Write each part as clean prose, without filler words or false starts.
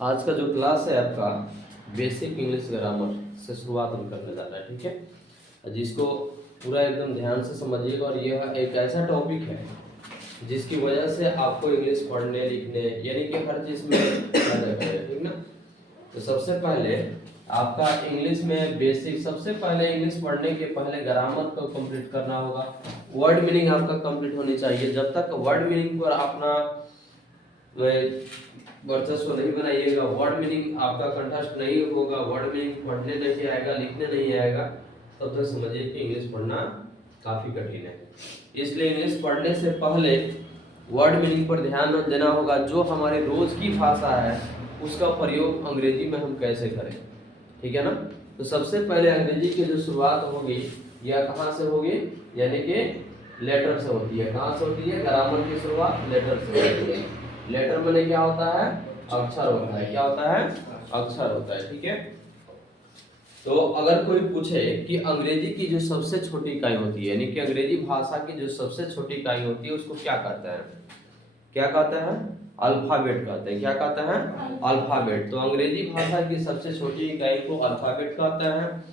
आज का जो क्लास है आपका बेसिक इंग्लिश ग्रामर से शुरुआत हम करने जा रहे हैं, ठीक है। जिसको पूरा एकदम ध्यान से समझिएगा और यह एक ऐसा टॉपिक है जिसकी वजह से आपको इंग्लिश पढ़ने लिखने यानी कि हर चीज़ में फायदा करेगा, ठीक ना। तो सबसे पहले आपका इंग्लिश में बेसिक, सबसे पहले इंग्लिश पढ़ने के पहले ग्रामर को कंप्लीट करना होगा। वर्ड मीनिंग आपका कंप्लीट होनी चाहिए। जब तक वर्ड मीनिंग पर अपना वर्चस्व नहीं बनाइएगा, वर्ड मीनिंग आपका कंठस्थ नहीं होगा, वर्ड मीनिंग पढ़ने नहीं आएगा, लिखने नहीं आएगा, तब तक समझिए कि इंग्लिश पढ़ना काफ़ी कठिन है। इसलिए इंग्लिश पढ़ने से पहले वर्ड मीनिंग पर ध्यान देना होगा। जो हमारे रोज की भाषा है उसका प्रयोग अंग्रेजी में हम कैसे करें, ठीक है ना। तो सबसे पहले अंग्रेजी की जो शुरुआत होगी यह कहाँ से होगी, यानी कि लेटर से होती है। कहाँ से होती है? ग्रामर की शुरुआत लेटर से होती है। लेटर मैंने क्या होता है? अक्षर होता है। क्या होता है? अक्षर होता है, ठीक है। तो अगर कोई पूछे कि अंग्रेजी की जो सबसे छोटी इकाई होती है, यानी कि अंग्रेजी भाषा की जो सबसे छोटी इकाई होती है, उसको क्या कहते हैं? क्या कहते हैं? अल्फाबेट कहते हैं। क्या कहते हैं? अल्फाबेट। तो अंग्रेजी भाषा की सबसे छोटी इकाई को अल्फाबेट कहते हैं।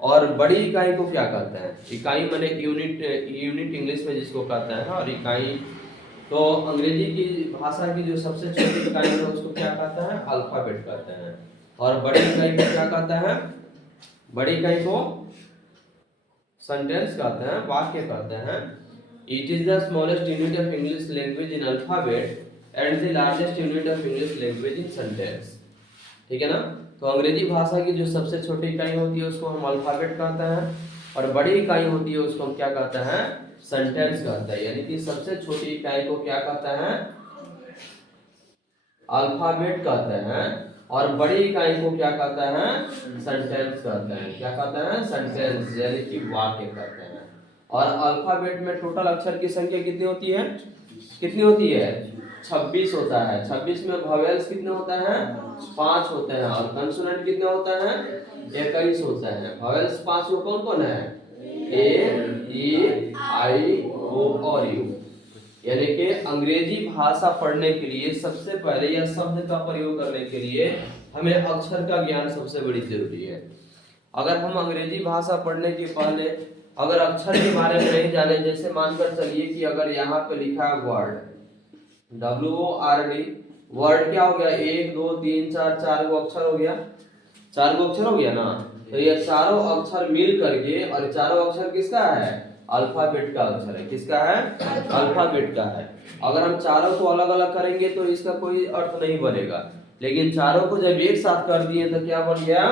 और बड़ी इकाई को क्या कहते हैं? इकाई माने यूनिट, यूनिट इंग्लिश में जिसको कहते हैं। और इकाई तो अंग्रेजी की भाषा की जो सबसे छोटी इकाई है उसको क्या कहते हैं? अल्फाबेट कहते हैं। और बड़ी इकाई को क्या कहते हैं? बड़ी इकाई को सेंटेंस कहते हैं, वाक्य कहते हैं। It is the smallest unit of English language in alphabet and the largest unit of English language in sentence, ठीक है ना। तो अंग्रेजी भाषा की जो सबसे छोटी इकाई होती है उसको हम अल्फाबेट कहते हैं, और बड़ी इकाई होती है उसको हम क्या कहते हैं? सेंटेंस कहते हैं। यानी कि सबसे छोटी इकाई को क्या कहते हैं? अल्फाबेट कहते हैं, और बड़ी इकाई को क्या कहते हैं? सेंटेंस कहते हैं। क्या कहते हैं? सेंटेंस, यानी कि वाक्य कहते हैं। और अल्फाबेट में टोटल अक्षर की संख्या कितनी होती है? कितनी होती है? 26 होता है। 26 में वोवेल्स कितने होता है? 5 होते हैं। और कंसोनेंट कितने होता है? 21 होता है। वोवेल्स 5 को कौन कौन है? ए, ई, आई, ओ और यू। यानी कि अंग्रेजी भाषा पढ़ने के लिए सबसे पहले या शब्द का प्रयोग करने के लिए हमें अक्षर का ज्ञान सबसे बड़ी जरूरी है। अगर हम अंग्रेजी भाषा पढ़ने के पहले अगर अक्षर के बारे में नहीं जाने, जैसे मानकर चलिए कि अगर यहाँ पे लिखा है वर्ड, WORD, वर्ड क्या हो गया? 1 2 3 4, 4 गो अक्षर हो गया। 4 गो अक्षर हो गया ना। तो ये चारों अक्षर मिल करके, और चारों अक्षर किसका है? अल्फाबेट का अक्षर है। किसका है? अल्फाबेट का है। अगर हम चारों को अलग अलग करेंगे तो इसका कोई अर्थ नहीं बनेगा, लेकिन चारों को जब एक साथ कर दिए तो क्या बन गया?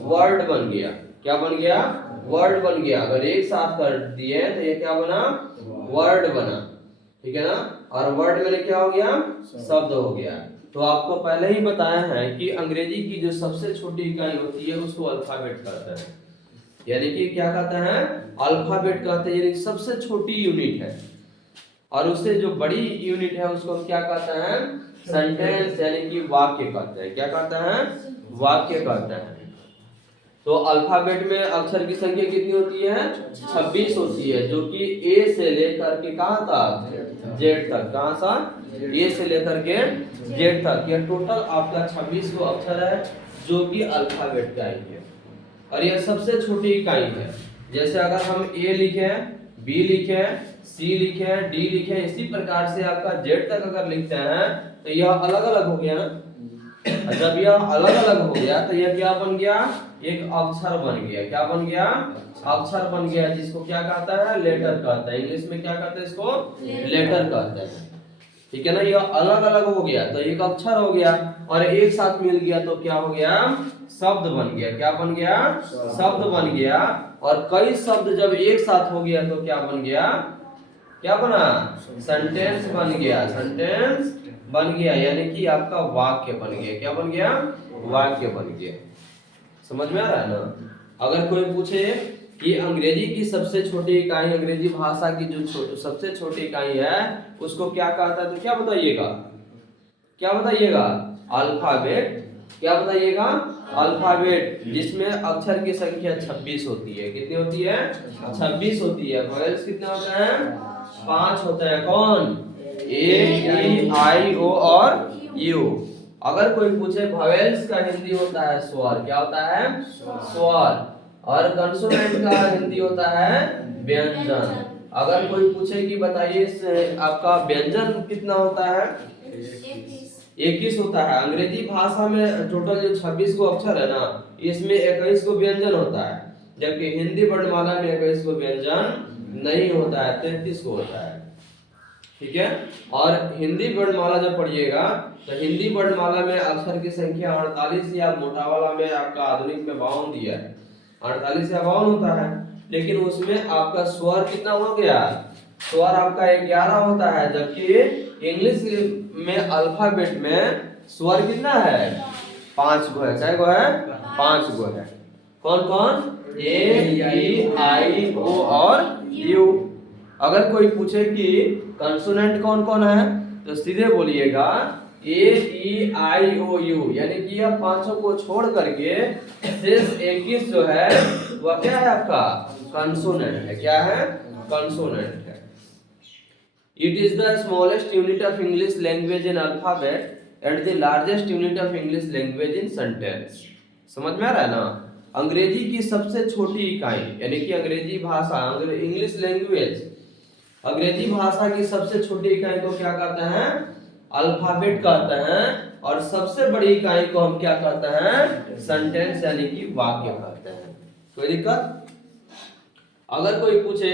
वर्ड बन गया। क्या बन गया? वर्ड बन गया। अगर एक साथ कर दिए तो ये क्या बना? वर्ड बना, ठीक है ना। और वर्ड में क्या हो गया? शब्द हो गया। तो आपको पहले ही बताया है कि अंग्रेजी की जो सबसे छोटी इकाई होती है उसको अल्फाबेट कहते हैं। यानी कि क्या कहते हैं? अल्फाबेट कहते हैं, यानी सबसे छोटी यूनिट है। और उससे जो बड़ी यूनिट है उसको हम क्या कहते हैं? सेंटेंस, यानी कि वाक्य कहते हैं। क्या कहते हैं? वाक्य कहते हैं। तो अल्फाबेट में अक्षर की संख्या कितनी होती है? 26 होती है, जो कि ए से लेकर के कहां तक? जेड तक। कहां सा? ए से लेकर के जेड तक। यह टोटल आपका 26 को अक्षर है, जो कि अल्फाबेट का ही है। और यह सबसे छोटी इकाई है। जैसे अगर हम ए लिखे, बी लिखे, सी लिखे, डी लिखे, इसी प्रकार से आपका जेड तक अगर लिखते हैं तो यह अलग अलग हो गया ना। जब यह अलग अलग हो गया तो यह क्या बन गया? एक अक्षर बन गया। क्या बन गया? अक्षर बन गया, जिसको क्या कहता है? लेटर कहता है। इंग्लिश में क्या कहते हैं इसको? लेटर कहते हैं, ठीक है ना। यह अलग अलग हो गया तो एक अक्षर हो गया, और एक साथ मिल गया तो क्या हो गया? शब्द बन गया। क्या बन गया? शब्द बन गया। और कई शब्द जब एक साथ हो गया तो क्या बन गया? क्या बना? सेंटेंस बन गया। सेंटेंस बन गया, यानी कि आपका वाक्य बन गया। क्या बन गया? वाक्य बन गया। समझ में आ रहा है ना। अगर कोई पूछे कि अंग्रेजी की सबसे छोटी इकाई, अंग्रेजी भाषा की जो सबसे छोटी इकाई है उसको क्या कहता है, तो क्या बताइएगा? क्या बताइएगा? अल्फाबेट। क्या बताइएगा? अल्फाबेट, जिसमें अक्षर की संख्या 26 होती है। कितनी होती है? 26 होती है। वोवेल्स कितने होते हैं? 5 होते हैं। कौन? ए, ई, आई, ओ और यू। अगर कोई पूछे वॉवेल्स का हिंदी होता है स्वर, क्या होता है? स्वर। और कंसोनेंट का हिंदी होता है व्यंजन। अगर कोई पूछे कि बताइए आपका व्यंजन कितना होता है? 21 होता है। अंग्रेजी भाषा में टोटल जो 26 को अक्षर है ना, इसमें 21 को व्यंजन होता है, जबकि हिंदी वर्णमाला में 21 को व्यंजन नहीं होता है, 33 को होता है। ठीक है। और हिंदी वर्णमाला जब पढ़िएगा तो हिंदी वर्णमाला में अक्षर की संख्या 48 या मोटा वाला में आपका आधुनिक में 52 दिया है, 48 या 52 होता है। लेकिन उसमें आपका स्वर कितना हो गया? स्वर आपका 11 होता है, जबकि इंग्लिश में अल्फाबेट में स्वर कितना है? 5 गो है। चाहे गो है? 5 गो है। कौन कौन? ए, ई, आई, ओ और यू। अगर कोई पूछे कि कंसोनेंट कौन कौन है, तो सीधे बोलिएगा ए, ई, आई, ओ, यू, यानी कि यह पांचों को छोड़ करके शेष 21 जो है वह क्या है? आपका कंसोनेंट है। क्या है? कंसोनेंट है। It is the smallest unit of English language in alphabet and the largest unit of English language in sentence. समझ में आ रहा है ना? अंग्रेजी की सबसे छोटी इकाई, यानी कि अंग्रेजी भाषा, इंग्लिश लैंग्वेज, अंग्रेजी भाषा की सबसे छोटी इकाई को क्या कहते हैं? अल्फाबेट कहते हैं। और सबसे बड़ी इकाई को हम क्या कहते हैं? सेंटेंस, यानी कि वाक्य कहते हैं। कोई दिक्कत? अगर कोई पूछे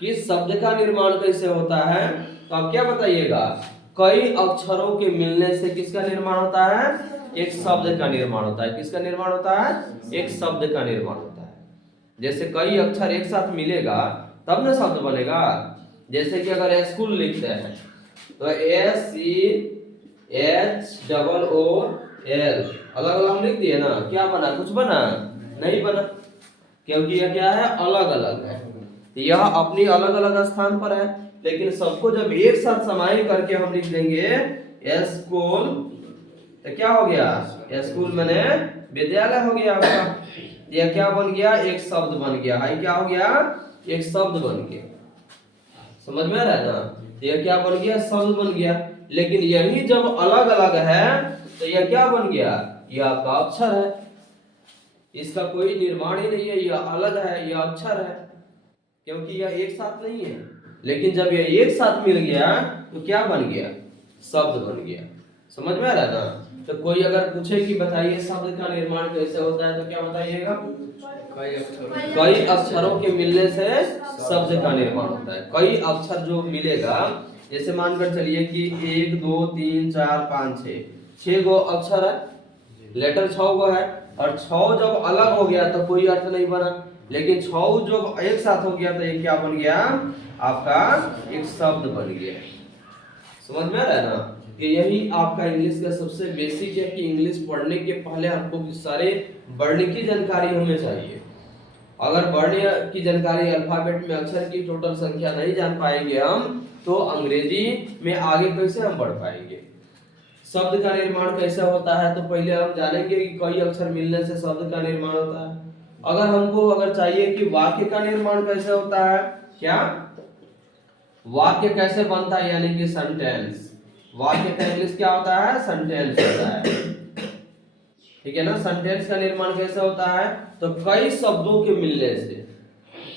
कि शब्द का निर्माण कैसे होता है, तो आप क्या बताइएगा? कई अक्षरों के मिलने से किसका निर्माण होता है? एक शब्द का निर्माण होता है। किसका निर्माण होता है? एक शब्द का निर्माण होता है। जैसे कई अक्षर एक साथ मिलेगा तब ना शब्द बनेगा। जैसे कि अगर स्कूल लिखते हैं तो SCHOOL अलग अलग लिख दिए ना, क्या बना? कुछ बना? नहीं बना, क्योंकि यह क्या है? अलग अलग है। यह अपनी अलग अलग स्थान पर है, लेकिन सबको जब एक साथ समाहित करके हम लिख देंगे स्कूल, तो क्या हो गया? स्कूल मैंने विद्यालय हो गया आपका। यह क्या बन गया? एक शब्द बन गया। हाई क्या हो गया? एक शब्द बन गया। समझ में आ रहा है ना? यह क्या बन गया? शब्द बन गया। लेकिन यही जब अलग अलग है तो यह क्या बन गया? यह आपका अक्षर है। इसका कोई निर्माण ही नहीं है, यह अलग है, यह अक्षर है, क्योंकि यह एक साथ नहीं है। लेकिन जब यह एक साथ मिल गया तो क्या बन गया? शब्द बन गया। समझ में आ रहा है ना? तो कोई अगर पूछे कि बताइए शब्द का निर्माण कैसे होता है, तो क्या बताइएगा? कई अक्षरों के मिलने से शब्द का निर्माण होता है। कई अक्षर जो मिलेगा, जैसे मानकर चलिए कि 1 2 3 4 5 6 गो अक्षर है, लेटर 6 गो है, और 6 जब अलग हो गया तो कोई अर्थ नहीं बना। लेकिन 6 जब एक साथ हो गया तो ये क्या बन गया? आपका एक शब्द बन गया। समझ में आ रहा है ना? कि यही आपका इंग्लिश का सबसे बेसिक है कि इंग्लिश पढ़ने के पहले हमको सारे वर्ण की जानकारी हमें चाहिए। अगर वर्ण की जानकारी, अल्फाबेट में अक्षर की टोटल संख्या नहीं जान पाएंगे हम, तो अंग्रेजी में आगे कैसे हम बढ़ पाएंगे? शब्द का निर्माण कैसे होता है, तो पहले हम जानेंगे कि कई अक्षर मिलने से शब्द का निर्माण होता है। अगर चाहिए कि वाक्य का निर्माण कैसे होता है, क्या वाक्य कैसे बनता है, यानी कि सेंटेंस। वाक्य का इंग्लिश क्या होता है? सेंटेंस होता है। ठीक है ना? सेंटेंस का निर्माण कैसे होता है? तो कई शब्दों के मिलने से।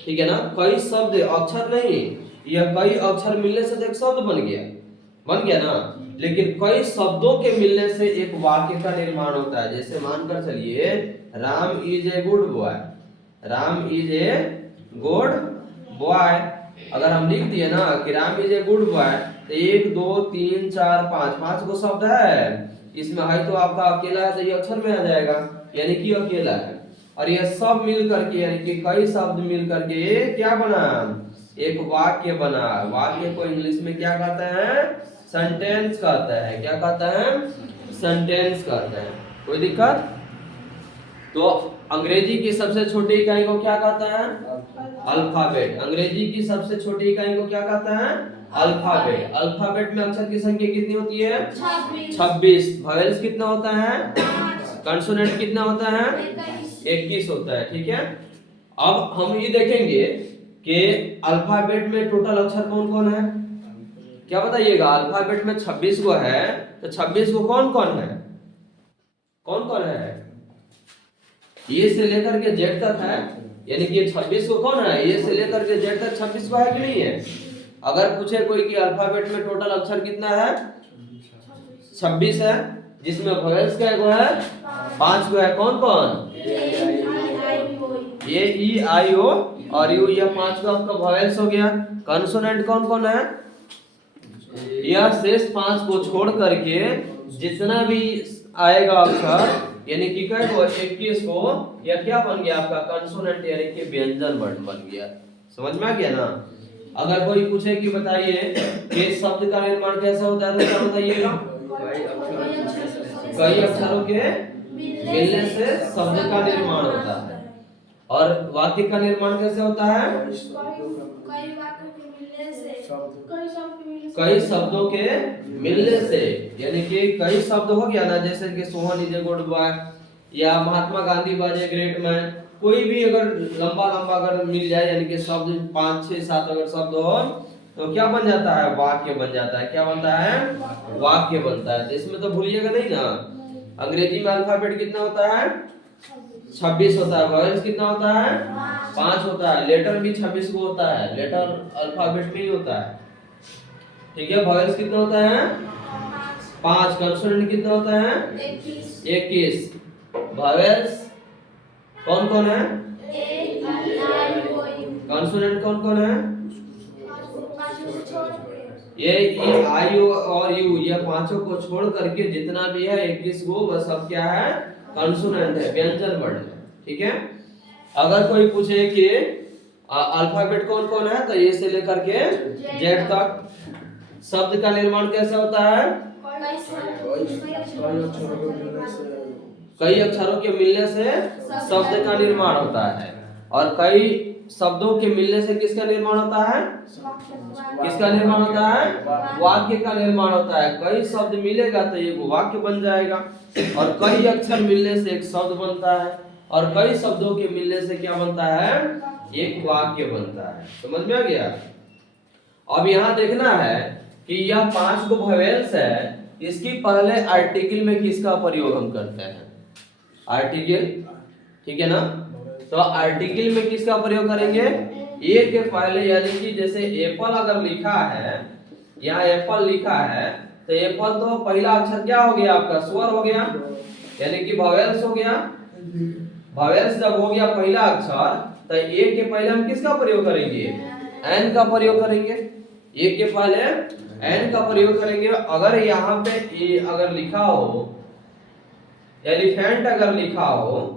ठीक है ना? कई शब्द, अक्षर नहीं, यह कई अक्षर मिलने से तो एक शब्द बन गया ना। लेकिन कई शब्दों के मिलने से एक वाक्य का निर्माण होता है। जैसे मानकर चलिए Ram is a good boy, Ram is a good boy. अगर हम लिख दिए ना कि Ram is a good boy, तो 1 2 3 4 5 गो शब्द है। इसमें है तो आपका अकेला है, तो ये अक्षर में आ जाएगा, यानी कि अकेला है। और ये सब मिल करके, यानी कि कई शब्द मिल करके क्या बना? एक वाक्य बना। वाक्य को इंग्लिश में क्या कहते हैं? सेंटेंस कहते हैं। क्या कहते हैं? सेंटेंस कहते हैं। कोई दिक्कत? तो अंग्रेजी की सबसे छोटी इकाई को क्या कहते हैं? अल्फाबेट। अंग्रेजी की सबसे छोटी इकाई को क्या कहते हैं? अल्फाबेट। अल्फाबेट में अक्षर की संख्या कितनी होती है? 26। वॉवेल्स कितना होता है? कंसोनेंट कितना होता है? 21 होता है। ठीक है। अब हम ये देखेंगे कि अल्फाबेट में टोटल अक्षर कौन कौन है, क्या बताइएगा? अल्फाबेट में 26 गो है, तो 26 गो कौन कौन है? कौन कौन है? ए से लेकर के जेड तक है, यानी कि 26 को कौन है? ए से लेकर के जेड तक 26 को है कि नहीं है? अगर पूछे कोई कि अल्फाबेट में टोटल अक्षर कितना है? 26 है, जिसमें वोवेल्स का है 5 को है। कौन कौन? ए ई आई ओ और यू, यह 5 को आपका वोवेल्स हो गया। कंसोनेंट कौन कौन है? यह शेष 5 को छोड़ करके जितना भी आएगा अक्षर, यानी कि 21 को, यह क्या बन गया आपका? कंसोनेंट, यानी कि व्यंजन वर्ण बन गया। समझ में आ गया ना? अगर कोई पूछे कि बताइए कि शब्द का निर्माण कैसे होता है, तो क्या बताइएगा? कई अक्षरों के मिलने से शब्द का निर्माण होता है। और वाक्य का निर्माण कैसे होता है? कई शब्दों के मिलने से, यानी कि कई शब्द हो गया ना, जैसे कि Sohan is a good boy, या Mahatma Gandhi was a great man, कोई भी अगर लंबा लंबा अगर मिल जाए, यानी कि शब्द 5 6 7 अगर शब्द हो, तो क्या बन जाता है? वाक्य बन जाता है। क्या बनता है? वाक्य बनता है। इसमें तो भूलिएगा नहीं ना, अंग्रेजी में अल्फाबेट कितना होता है? 26 होता है। वॉवेल्स कितना होता है? 5 होता है। लेटर भी 26 को होता है, लेटर अल्फाबेट नहीं होता है। ठीक है, वॉवेल्स कितना होता है? 5। कंसोनेंट कितना होता है? 21। वॉवेल्स कौन कौन है? कंसोनेंट कौन कौन है? ये ई आई ओ और यू, ये पांचों को छोड़ करके जितना भी है 21 को, वह सब क्या है? कंसोनेंट है, व्यंजन वर्ण है। ठीक है। अगर कोई पूछे कि अल्फाबेट कौन कौन है, तो ए से लेकर के जेड तक। शब्द का निर्माण कैसे होता है? कई अक्षरों के मिलने से शब्द का निर्माण होता है। और कई शब्दों के मिलने से किसका निर्माण होता है? किसका निर्माण होता है? वाक्य का निर्माण होता है। कई शब्द मिलेगा तो एक वाक्य बन जाएगा, और कई अक्षर मिलने से एक शब्द बनता है, और कई शब्दों के मिलने से क्या बनता है? एक वाक्य बनता है। समझ में आ गया? अब यहाँ देखना है कि यह 5 को वोवेल्स है, इसकी पहले आर्टिकल में किसका प्रयोग हम करते हैं? आर्टिकल, ठीक है ना? तो आर्टिकल में किसका प्रयोग करेंगे? ए के पहले, यानी कि जैसे एप्पल अगर लिखा है, यहाँ एप्पल लिखा है, तो एप्पल तो पहला अक्षर क्या हो गया आपका? स्वर हो गया, यानी कि वोवेल्स हो गया। वोवेल्स जब हो गया पहला अक्षर, तो ए के पहले हम किसका प्रयोग करेंगे? एन का प्रयोग करेंगे। ए के पहले एन का प्रयोग करेंगे। अगर यहाँ पे ए अगर लिखा हो, एलिफेंट अगर लिखा हो,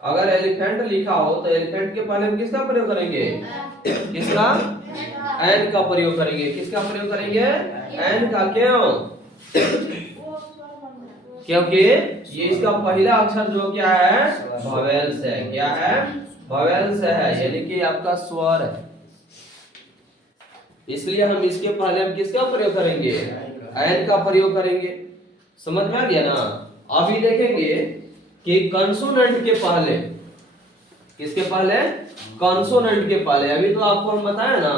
अगर एलिफेंट लिखा हो, तो एलिफेंट के पहले हम किसका प्रयोग करेंगे? किसका? एन का प्रयोग करेंगे। किसका प्रयोग करेंगे? एन का। क्यों? क्योंकि ये इसका पहला अक्षर जो क्या है? वोवेल्स है। क्या है? वोवेल्स है, यानी कि आपका स्वर है। इसलिए हम इसके पहले हम किसका प्रयोग करेंगे? एन का प्रयोग करेंगे। समझ में आ गया ना? अभी देखेंगे कि कंसोनेंट के पहले, किसके पहले? कंसोनेंट के पहले। अभी तो आपको हम बताया ना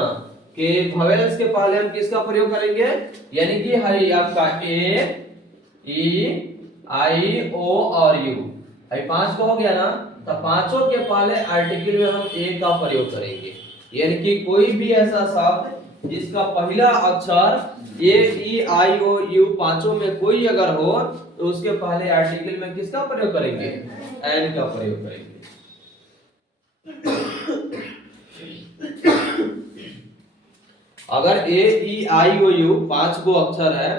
कि वोवेल्स के पहले हम किसका प्रयोग करेंगे, यानी कि है आपका ए ई आई ओ और यू, है 5 को हो गया ना, तो पांचों के पहले आर्टिकल में हम ए का प्रयोग करेंगे। यानी कि कोई भी ऐसा शब्द जिसका पहला अक्षर ए ई आई ओ यू पांचों में कोई अगर हो, तो उसके पहले आर्टिकल में किसका प्रयोग करेंगे? एन का प्रयोग करेंगे। अगर ए ई आई ओ यू 5 को अक्षर है,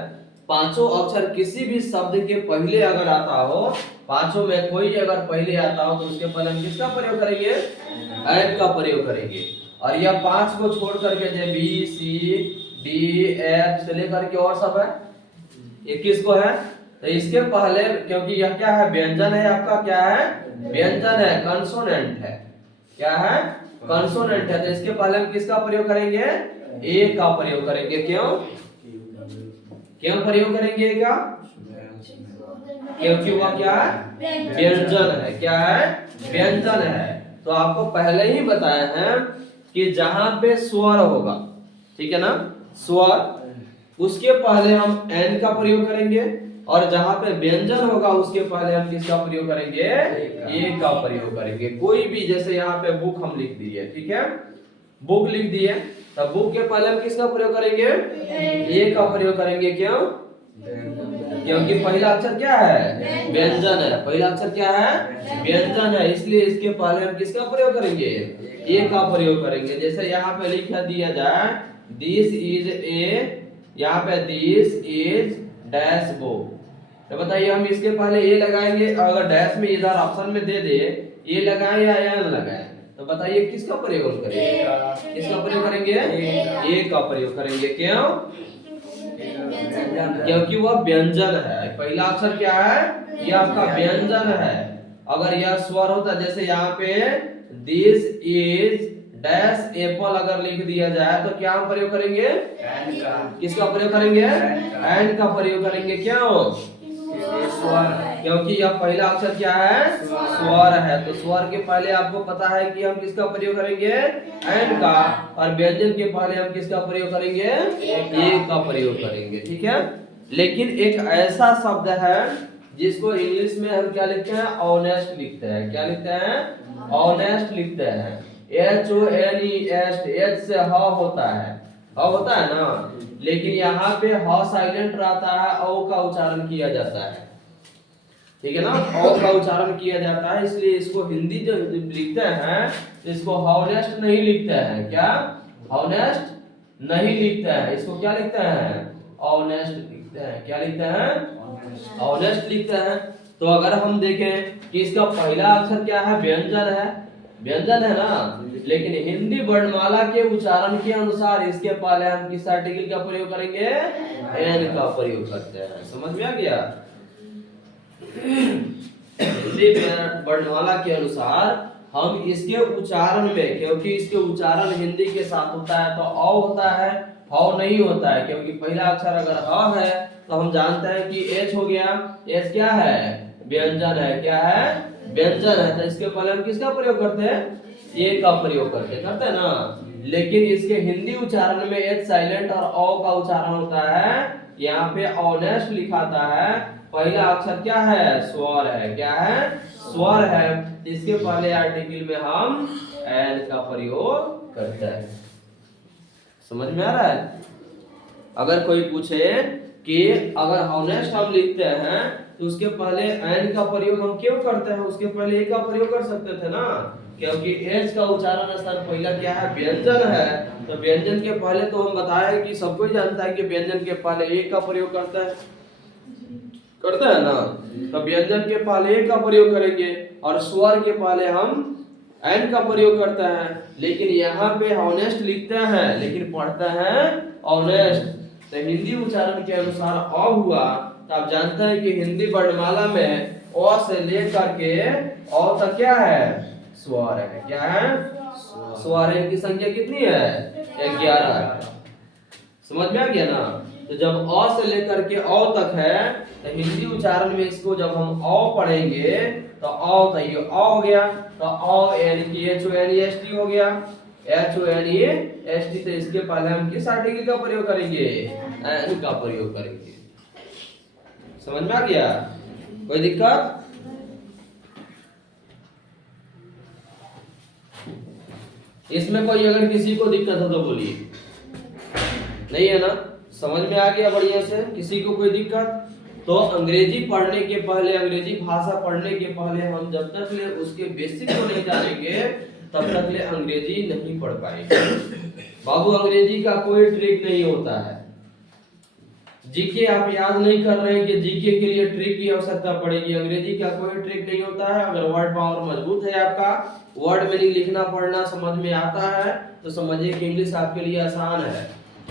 पांचों अक्षर किसी भी शब्द के पहले अगर आता हो, पांचों में कोई अगर पहले आता हो, तो उसके पहले हम किसका प्रयोग करेंगे? एन का प्रयोग करेंगे। और यह 5 को छोड़ करके जो बी सी डी एफ से लेकर के और सब है, 21 को है, तो इसके पहले, क्योंकि यह क्या है? व्यंजन है आपका। क्या है? व्यंजन है, कंसोनेंट है। क्या है? कंसोनेंट है। तो इसके पहले हम किसका प्रयोग करेंगे? ए का प्रयोग करेंगे। क्यों? क्यों प्रयोग करेंगे ए का? क्योंकि वह क्या है? व्यंजन है। क्या है? व्यंजन है। तो आपको पहले ही बताया है कि जहां पे स्वर होगा, ठीक है ना, स्वर, उसके पहले हम एन का प्रयोग करेंगे। और जहां पे व्यंजन होगा उसके पहले हम किसका प्रयोग करेंगे, ए का प्रयोग करेंगे। कोई भी, जैसे यहाँ पे बुक हम लिख दिए, ठीक है, बुक लिख दिए, तब बुक के पहले हम किसका प्रयोग करेंगे, ए का प्रयोग करेंगे। क्यों? क्योंकि पहला अक्षर क्या है, व्यंजन है। पहला अक्षर क्या है, व्यंजन है, इसलिए इसके पहले हम किसका प्रयोग करेंगे, ए का प्रयोग करेंगे। जैसे यहाँ पे लिख दिया जाए दिस इज ए, यहाँ पे दिस इज डैश बुक, तो बताइए हम इसके पहले ए लगाएंगे, अगर डैश में इधर ऑप्शन में दे दे ए लगाए या एन लगाए, तो बताइए किसका प्रयोग करेंगे, किसका प्रयोग करेंगे, ए का प्रयोग करेंगे। क्यों? क्योंकि वह व्यंजन है। पहला अक्षर क्या है, ये आपका व्यंजन है। अगर यह स्वर होता, जैसे यहाँ पे दिस इज डैश एप्पल अगर लिख दिया जाए, तो क्या हम प्रयोग करेंगे, किसका प्रयोग करेंगे, एंड का प्रयोग करेंगे। क्यों? क्योंकि यह पहला अक्षर क्या है, स्वर है। तो स्वर के पहले आपको पता है कि हम किसका प्रयोग करेंगे, एंड का, और व्यंजन के पहले हम किसका प्रयोग करेंगे, ए का प्रयोग करेंगे। ठीक है। लेकिन एक ऐसा शब्द है जिसको इंग्लिश में हम क्या लिखते हैं, ऑनेस्ट लिखते हैं। क्या लिखते हैं, ऑनेस्ट लिखते हैं। HONEST, एच से ह होता है, ह होता है ना, लेकिन यहाँ पे ह साइलेंट रहता है, ओ का उच्चारण किया जाता है। ठीक है ना, ओ का उच्चारण किया जाता है, इसलिए इसको हिंदी जो लिखते हैं इसको हॉनेस्ट नहीं लिखते हैं। क्या, हॉनेस्ट नहीं लिखते हैं, इसको क्या लिखते हैं, ऑनेस्ट लिखते हैं। क्या लिखते हैं, ऑनेस्ट लिखते हैं। तो अगर हम देखें कि इसका पहला अक्षर क्या है, व्यंजन है, व्यंजन है ना, लेकिन हिंदी वर्णमाला के उच्चारण के अनुसार इसके पहले हम किस आर्टिकल का प्रयोग करेंगे, एन का प्रयोग करते हैं। समझ में आ गया? हिंदी वर्णमाला के अनुसार हम इसके उच्चारण में, क्योंकि इसके उच्चारण हिंदी के साथ होता है तो औ होता है, हौ नहीं होता है। क्योंकि पहला अक्षर अगर अ है तो हम जानते हैं कि एच हो गया, एच क्या है, व्यंजन है। क्या है, व्यंजन है। तो इसके पहले हम किसका प्रयोग करते हैं, ए का प्रयोग करते हैं ना। लेकिन इसके हिंदी उच्चारण में एच साइलेंट और ओ का उच्चारण होता है। यहाँ पे ऑनेस्ट लिखाता है, पहला अक्षर क्या है, स्वर है। क्या है, स्वर है। इसके पहले आर्टिकल में हम एन का प्रयोग करते हैं। समझ में आ रहा है? अगर कोई पूछे कि अगर ऑनेस्ट हम लिखते हैं तो उसके पहले एन का प्रयोग हम क्यों करते हैं, उसके पहले ए का प्रयोग कर सकते थे ना। क्योंकि एच का उच्चारण स्थान पहला क्या है, व्यंजन है। तो व्यंजन के पहले तो हम बताए कि सबको जानता है कि व्यंजन के पहले ए का प्रयोग करता है ना। तो व्यंजन के पहले ए का प्रयोग करेंगे और स्वर के पहले हम एन का प्रयोग करते हैं। लेकिन यहाँ पे ऑनेस्ट लिखते हैं लेकिन पढ़ते हैं ऑनेस्ट। तो हिंदी उच्चारण के अनुसार अ हुआ, तो आप जानते हैं कि हिंदी वर्णमाला में अ से लेकर के अ तक क्या है, स्वर है। क्या है, स्वर है। की संख्या कितनी है, 11। समझ में आ गया ना। तो जब अ से लेकर के अ तक है तो हिंदी उच्चारण में इसको जब हम अ पढ़ेंगे तो अ, तो ये अ हो गया, तो अ यानी कि HONEST हो गया, HONEST। तो इसके पहले हम किस आर्टिकल का प्रयोग करेंगे, एन का प्रयोग करेंगे। समझ में आ गया, कोई दिक्कत? इसमें कोई अगर किसी को दिक्कत हो तो बोलिए, नहीं है ना? समझ में आ गया बढ़िया से? किसी को कोई दिक्कत? तो अंग्रेजी पढ़ने के पहले, अंग्रेजी भाषा पढ़ने के पहले हम जब तक ले उसके बेसिक को नहीं जानेंगे तब तक ले अंग्रेजी नहीं पढ़ पाएंगे। बाबू अंग्रेजी का कोई ट्रिक नहीं होता है। जीके आप याद नहीं कर रहे हैं कि जीके के लिए ट्रिक की आवश्यकता पड़ेगी, अंग्रेजी का कोई ट्रिक नहीं होता है। अगर वर्ड पावर मजबूत है, आपका वर्ड मीनिंग लिखना पढ़ना समझ में आता है, तो समझिए कि इंग्लिश आपके लिए आसान है।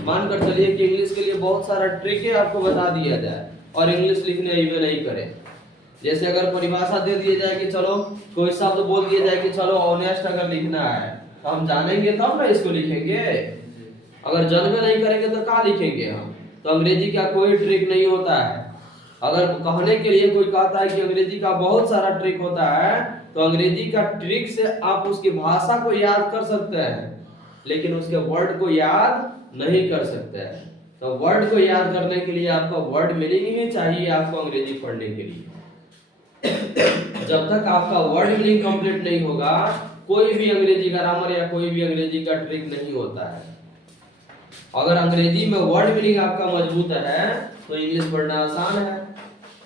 मानकर चलिए कि इंग्लिश के लिए बहुत सारा ट्रिक है आपको बता दिया जाए और इंग्लिश लिखने ही में नहीं करे। जैसे अगर परिभाषा दे दिया जाए कि चलो कोई शब्द बोल दिया जाए कि चलो ऑनेस्ट अगर लिखना है, तो हम जानेंगे तब ना इसको लिखेंगे। अगर जानबे नहीं करेंगे तो कहाँ लिखेंगे हम? तो अंग्रेजी का कोई ट्रिक नहीं होता है। अगर कहने के लिए कोई कहता है कि अंग्रेजी का बहुत सारा ट्रिक होता है, तो अंग्रेजी का ट्रिक से आप उसकी भाषा को याद कर सकते हैं लेकिन उसके वर्ड को याद नहीं कर सकते हैं। तो वर्ड को याद करने के लिए आपका वर्ड मीनिंग ही चाहिए आपको अंग्रेजी पढ़ने के लिए। जब तक आपका वर्ड मीनिंग कंप्लीट नहीं होगा, कोई भी अंग्रेजी ग्रामर या कोई भी अंग्रेजी का ट्रिक नहीं होता है। अगर अंग्रेजी में वर्ड मीनिंग आपका मजबूत है तो इंग्लिश पढ़ना आसान है।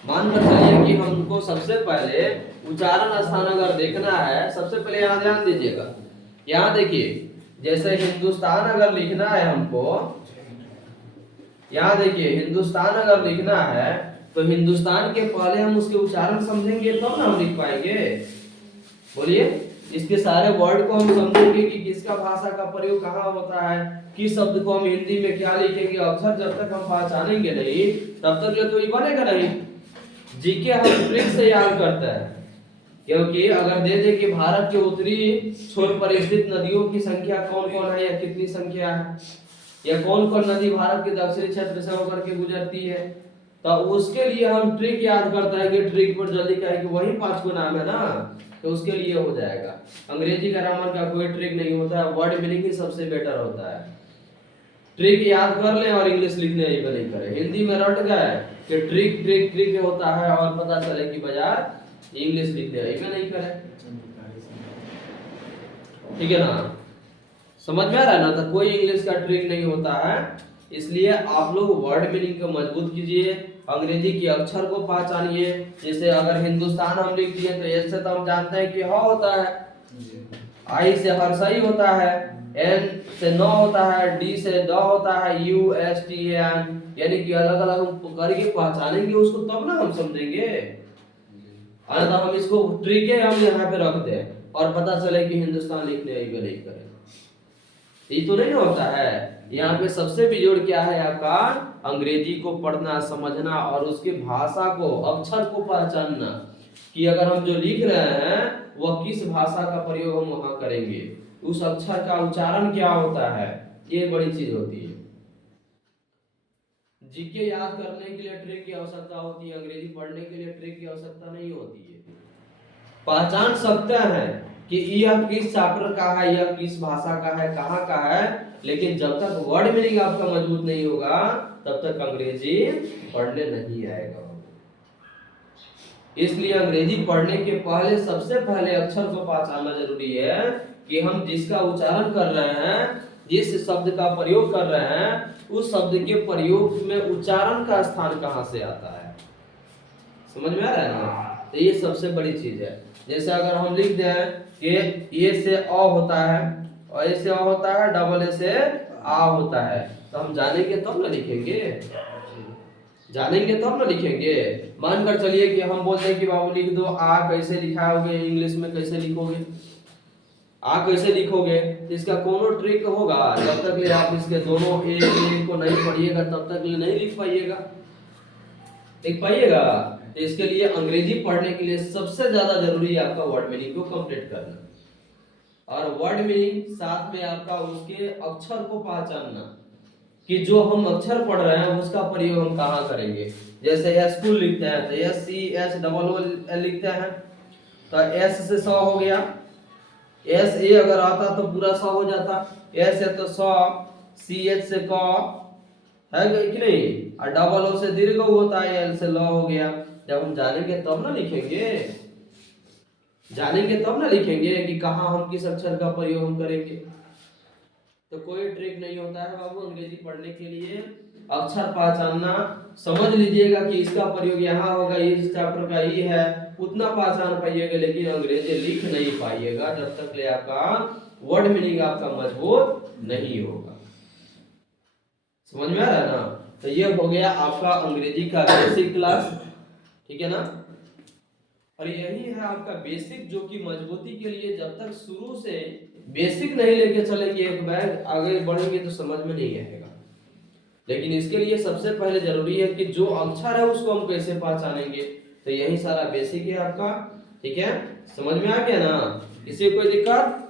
मानकर चलिए कि हमको सबसे पहले उच्चारण स्थान अगर देखना है, सबसे पहले यहाँ ध्यान दीजिएगा। यहाँ देखिए, जैसे हिंदुस्तान अगर लिखना है हमको, यहाँ देखिए हिंदुस्तान अगर लिखना है तो हिंदुस्तान के पहले हम उसके उच्चारण समझेंगे तब ना हम लिख पाएंगे। बोलिए, इसके सारे वर्ड को हम समझेंगे कि किसका भाषा का प्रयोग कहाँ होता है, किस शब्द को हम हिंदी में क्या लिखेंगे। अक्षर जब तक हम पहचानेंगे नहीं तब तक ये तो ये बनेगा नहीं। जीके हम ट्रिक से याद करते हैं, क्योंकि अगर दे दे कि भारत के उत्तरी छोर पर स्थित नदियों की संख्या कौन कौन है या कितनी संख्या है, या कौन कौन नदी भारत के दक्षिणी क्षेत्र से होकर के गुजरती है, तो उसके लिए हम ट्रिक याद करते हैं कि ट्रिक पर जल्दी कहे कि वही 5 को नाम है ना, तो उसके लिए हो जाएगा। अंग्रेजी ग्रामर का कोई ट्रिक नहीं होता है, वर्ड मीनिंग ही सबसे बेटर होता है। ट्रिक याद कर ले और इंग्लिश लिखने ही नहीं करे। हिंदी में रट गए कि ट्रिक ट्रिक ट्रिक होता है और पता चले कि बाजार इंग्लिश लिखने ही नहीं करे। ठीक है ना, समझ में आ रहा है ना। तो कोई इंग्लिश का ट्रिक नहीं होता है, इसलिए आप लोग वर्ड मीनिंग को मजबूत कीजिए, अंग्रेजी के अक्षर को पहचानिए। जैसे अगर हिंदुस्तान हम लिख दिए तो एस से तो हम जानते हैं कि ह होता है, आई से हर्षई होता है, एन से न होता है, डी से ड होता है, यू एस टी एन, यानी कि अलग अलग हम करके पहचानेंगे उसको तब ना हम समझेंगे। अन्यथा हम इसको ट्रिक है हम यहाँ पे रख दें और पता चले कि हिंदुस्तान लिखने ही नहीं करे, ये तो नहीं होता है। यहाँ पे सबसे बिजोड़ क्या है आपका, अंग्रेजी को पढ़ना समझना और उसके भाषा को अक्षर को पहचानना, कि अगर हम जो लिख रहे हैं वह किस भाषा का प्रयोग हम वहां करेंगे, उस अक्षर का उच्चारण क्या होता है, ये बड़ी चीज होती है। जीके याद करने के लिए ट्रिक की आवश्यकता होती है, अंग्रेजी पढ़ने के लिए ट्रिक की आवश्यकता नहीं होती है। पहचान सकते हैं कि यह किस चैप्टर का है, यह किस भाषा का है, कहाँ का है, लेकिन जब तक वर्ड मीनिंग आपका मजबूत नहीं होगा तब तक अंग्रेजी पढ़ने नहीं आएगा। इसलिए अंग्रेजी पढ़ने के पहले सबसे पहले अक्षर को पहचानना जरूरी है कि हम जिसका उच्चारण कर रहे हैं, जिस शब्द का प्रयोग कर रहे हैं, उस शब्द के प्रयोग में उच्चारण का स्थान कहाँ से आता है। समझ में आ रहा है ना, तो ये सबसे बड़ी चीज है। जैसे अगर हम लिख दें कि ए से अ होता है और ए से अ होता है, डबल ए से आ होता है, तो हम जानेंगे तब ना लिखेंगे, जानेंगे तब ना लिखेंगे। मानकर चलिए कि हम बोलते हैं कि बाबू लिख दो, आ कैसे लिखाओगे इंग्लिश में, कैसे लिखोगे, आ कैसे लिखोगे, इसका कोनो ट्रिक होगा। जब तक ले आप इसके दोनों ए को नहीं पढ़िएगा तब तक ले नहीं लिख पाइएगा, लिख पाइएगा। तो इसके लिए अंग्रेजी पढ़ने के लिए सबसे ज्यादा जरूरी है आपका वर्ड मीनिंग को कंप्लीट करना, और वर्ड मीनिंग साथ में आपका उसके अक्षर को पहचानना कि जो हम अक्षर पढ़ रहे हैं उसका प्रयोग हम कहाँ करेंगे। जैसे स्कूल लिखते हैं तो S C H double O लिखते हैं, तो एस से स हो गया, एस ए अगर आता तो पूरा स हो जाता, एस है तो स, सी एच से क है कि नहीं, और डबल ओ से दीर्घ होता है, एल से ल हो गया। जब हम जानेंगे तब ना लिखेंगे, जानेंगे तब ना लिखेंगे कि कहाँ हम किस अक्षर का प्रयोग हम करेंगे। तो कोई ट्रिक नहीं होता है बाबू अंग्रेजी पढ़ने के लिए। अक्षर पहचानना, समझ लीजिएगा कि इसका प्रयोग यहाँ होगा, इस चैप्टर का ये है, उतना पहचान पाइएगा, लेकिन अंग्रेजी लिख नहीं पाइएगा जब तक ले आपका वर्ड मीनिंग आपका मजबूत नहीं होगा। समझ में आ रहा है ना। तो ये हो गया आपका अंग्रेजी का बेसिक क्लास, ठीक है ना। और यही है आपका बेसिक, जो कि मजबूती के लिए जब तक शुरू से बेसिक नहीं लेके चलेंगे एक बैग आगे बढ़ेंगे तो समझ में नहीं आएगा। लेकिन इसके लिए सबसे पहले जरूरी है कि जो अक्षर है उसको हम कैसे पहचानेंगे, तो यही सारा बेसिक है आपका, ठीक है। समझ में आ गया ना, इसी कोई दिक्कत